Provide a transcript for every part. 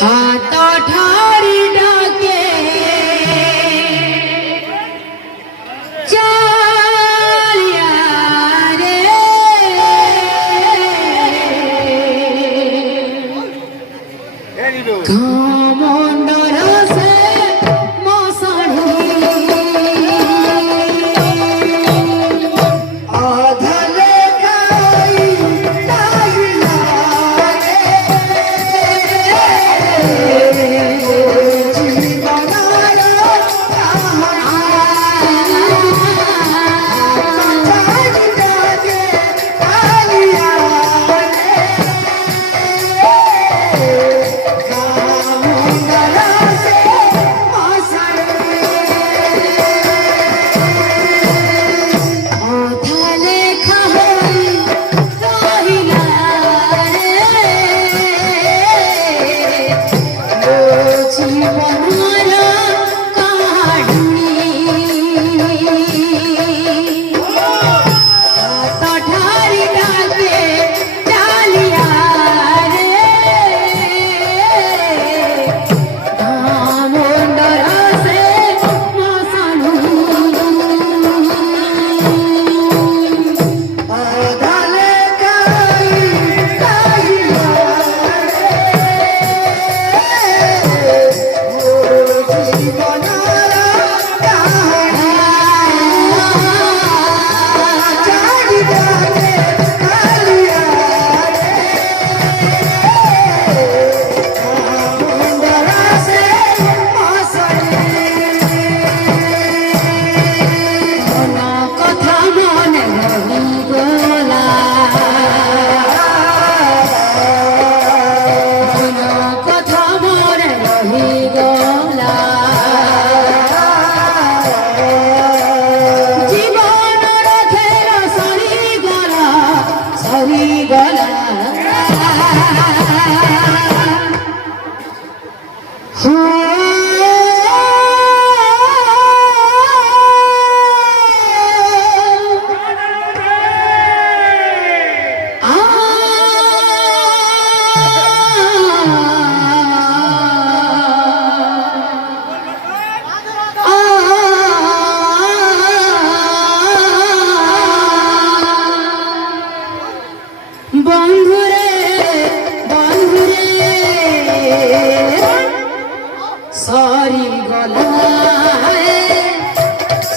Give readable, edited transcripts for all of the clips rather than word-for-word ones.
हाथ ठारी डाके चलिया रे घमंडर से मसाणी आधले गाई डाहिया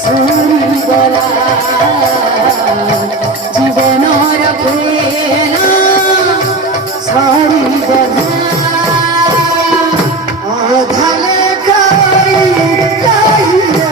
सरी गला जीवन खेला सरी गला आधले गाई डाहिया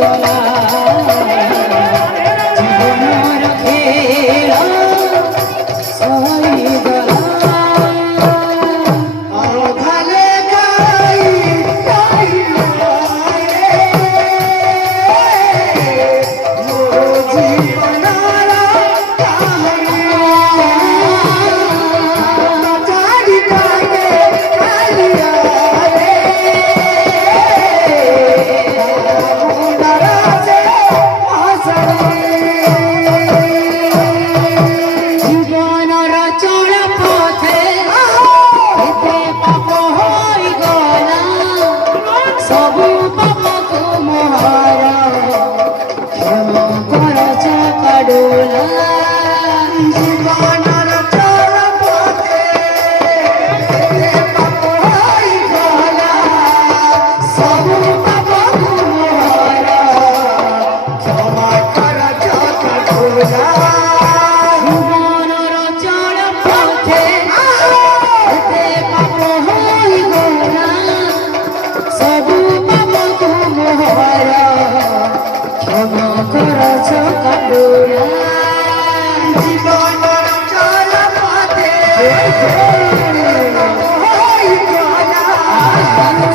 गला जीवन खेला সরিগলা অধালে গাই গাইলা মোর জীবনার কাহিনী চারিপাশে কালিয়া রে মোনারাতে আসারে জীবনর চড় পথে এতে পাপ হইগলা সবু পাপকু মোহর ক্ষমা কর চাকাডোলা জীবনর চড় পথে এতে পাপ হইগলা সবু পাপকু মোহর ক্ষমা কর চাকাডোলা জীবনর চড় পথে এতে পাপ হইগলা সবু পাপকু মোহর ক্ষমা কর চাকাডোলা জীবনর চড় পথে হইগলা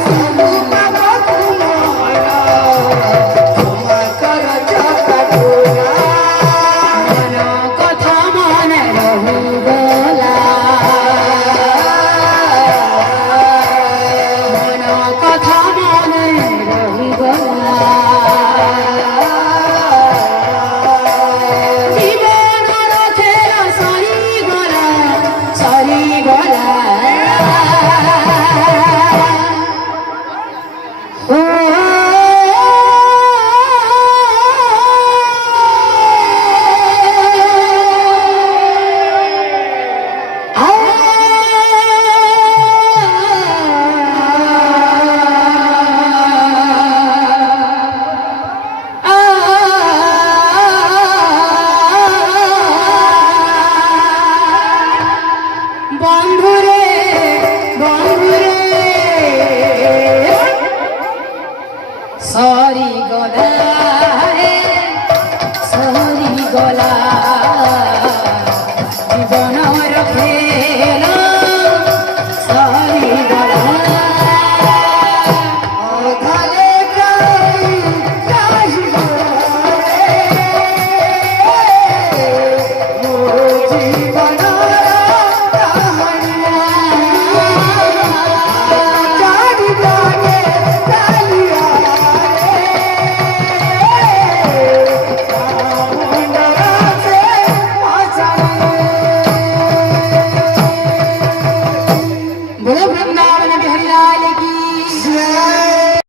সবু পাপকু মোহর ক্ষমা কর চাকাডোলা মন কথা মনে রহিগলা মন কথা মনে রহিগলা জীবনর খেল সরিগলা সরিগলা ও বন্ধুরে বন্ধুরে সরি গলা সরি গলা জীবনর খেল সরি গলা অধালে গাই গাইলা মোর জীবনর কাহিনী চারিপাশে কালিয়া মোনারাতে আসারে बोलो वृंदावन बिहारी लाल की जय।